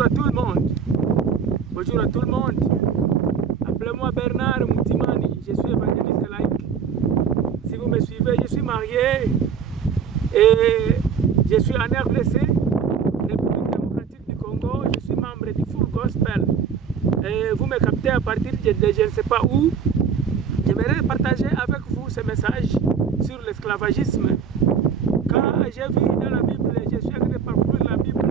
Bonjour à tout le monde. Bonjour à tout le monde. Appelez-moi Bernard Moutimani. Je suis évangéliste laïque. Si vous me suivez, je suis marié et je suis en RDC, République démocratique du Congo. Je suis membre du Full Gospel. Et vous me captez à partir de je ne sais pas où. J'aimerais partager avec vous ce message sur l'esclavagisme. Quand j'ai vu dans la Bible, je suis en train de parcourir la Bible,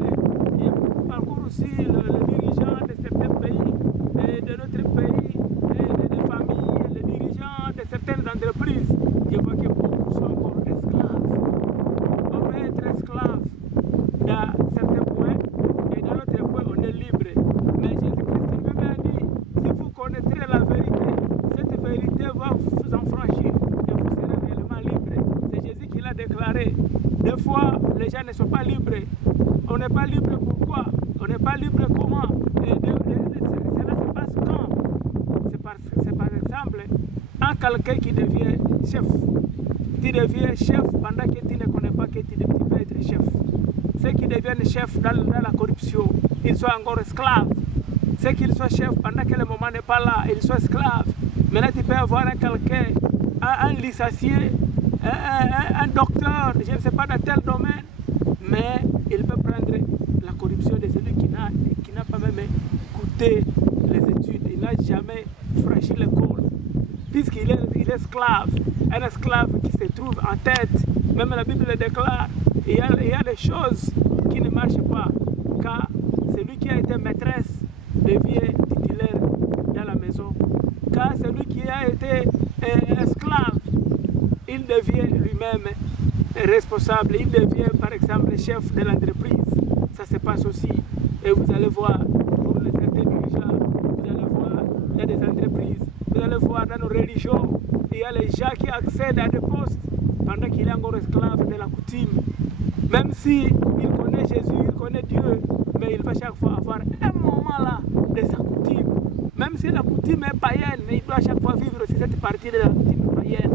et parcours aussi le dirigeant de certains pays, et de notre pays, et des familles, les dirigeants de certaines entreprises. Je vois que beaucoup sont encore esclaves. On peut être esclave dans certains points, et dans d'autres points, on est libre. Mais Jésus-Christ lui-même a dit, si vous connaîtrez la vérité, cette vérité va vous enfranchir, et vous serez réellement libre. C'est Jésus qui l'a déclaré. Des fois, les gens ne sont pas libres. On n'est pas libre pourquoi? On n'est pas libre comment? Et cela se passe quand? C'est par exemple, un quelqu'un qui devient chef. Tu deviens chef pendant que tu ne connais pas que tu peux être chef. Ceux qui deviennent chefs dans la corruption, ils sont encore esclaves. Ceux qui sont chefs pendant que le moment n'est pas là, ils sont esclaves. Maintenant, tu peux avoir quelqu'un, un licencié, un docteur, je ne sais pas dans tel domaine, mais il peut prendre la corruption de celui qui n'a pas même coûté les études, il n'a jamais franchi l'école, puisqu'il est esclave, un esclave qui se trouve en tête. Même la Bible le déclare, il y a des choses qui ne marchent pas, car celui qui a été maîtresse devient titulaire dans la maison, car celui qui a été esclave, il devient lui-même responsable, il devient par exemple chef de l'entreprise. Ça se passe aussi. Et vous allez voir, pour les certains dirigeants, vous allez voir dans des entreprises, vous allez voir dans nos religions, il y a les gens qui accèdent à des postes pendant qu'il est encore esclave de la coutume. Même si il connaît Jésus, il connaît Dieu, mais il va chaque fois avoir un moment là de sa coutume. Même si la coutume est païenne, il doit chaque fois vivre aussi cette partie de la coutume païenne.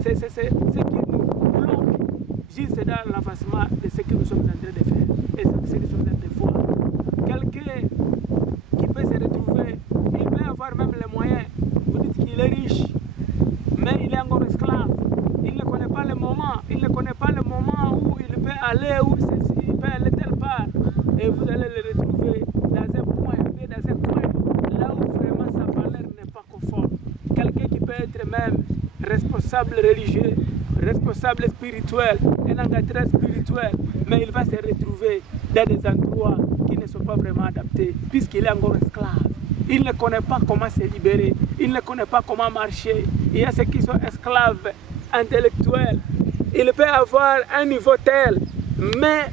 C'est ce qui nous bloque juste dans l'avancement de ce que nous sommes en train de faire et ce que nous sommes en train de voir. Quelqu'un qui peut se retrouver, il peut avoir même les moyens. Vous dites qu'il est riche, mais il est encore esclave. Il ne connaît pas le moment. Il ne connaît pas le moment où il peut aller, où il peut aller telle part. Et vous allez le retrouver dans un point, dans un coin, là où vraiment sa valeur n'est pas conforme. Quelqu'un qui peut être même responsable religieux, responsable spirituel, un engageur spirituel, mais il va se retrouver dans des endroits qui ne sont pas vraiment adaptés, puisqu'il est encore esclave. Il ne connaît pas comment se libérer, il ne connaît pas comment marcher. Il y a ceux qui sont esclaves intellectuels. Il peut avoir un niveau tel, mais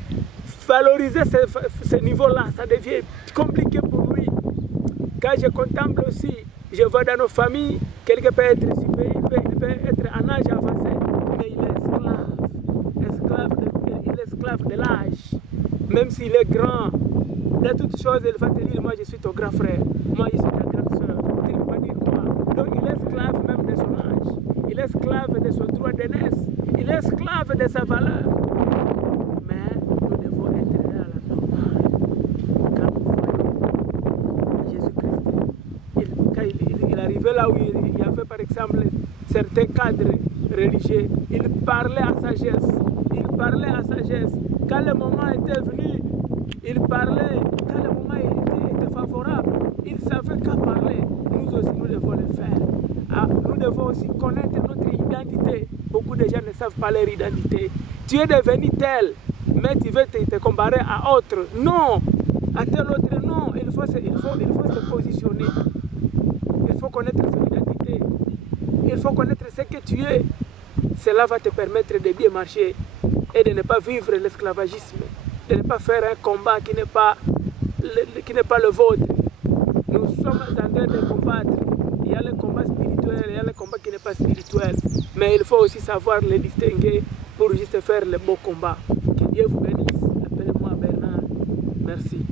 valoriser ce niveau-là, ça devient compliqué pour lui. Quand je contemple aussi, je vois dans nos familles, quelqu'un peut être super, il peut être en âge avancé, mais il est esclave de l'âge. Même s'il est grand, de toutes choses, il va te dire, moi je suis ton grand frère, moi je suis ta grande soeur. Il ne va pas dire quoi. Donc il est esclave même de son âge, il est esclave de son droit d'aînesse, il est esclave de sa valeur. Mais nous devons être dans la normale. Quand nous voyons Jésus-Christ, quand il arrivait là où il y avait par exemple certains cadres religieux, il parlait à sagesse. Il parlait à sagesse. Quand le moment était venu, il parlait. Quand le moment était favorable, il savait qu'à parler. Nous aussi, nous devons le faire. Ah, nous devons aussi connaître notre identité. Beaucoup de gens ne savent pas leur identité. Tu es devenu tel, mais tu veux te comparer à autre. Non, à tel autre, non. Il faut se positionner. Il faut connaître son identité. Il faut connaître ce que tu es. Cela va te permettre de bien marcher et de ne pas vivre l'esclavagisme, de ne pas faire un combat qui n'est pas le vôtre. Nous sommes en train de combattre. Il y a le combat spirituel, il y a le combat qui n'est pas spirituel. Mais il faut aussi savoir les distinguer pour juste faire le bon combat. Que Dieu vous bénisse. Appelez-moi Bernard. Merci.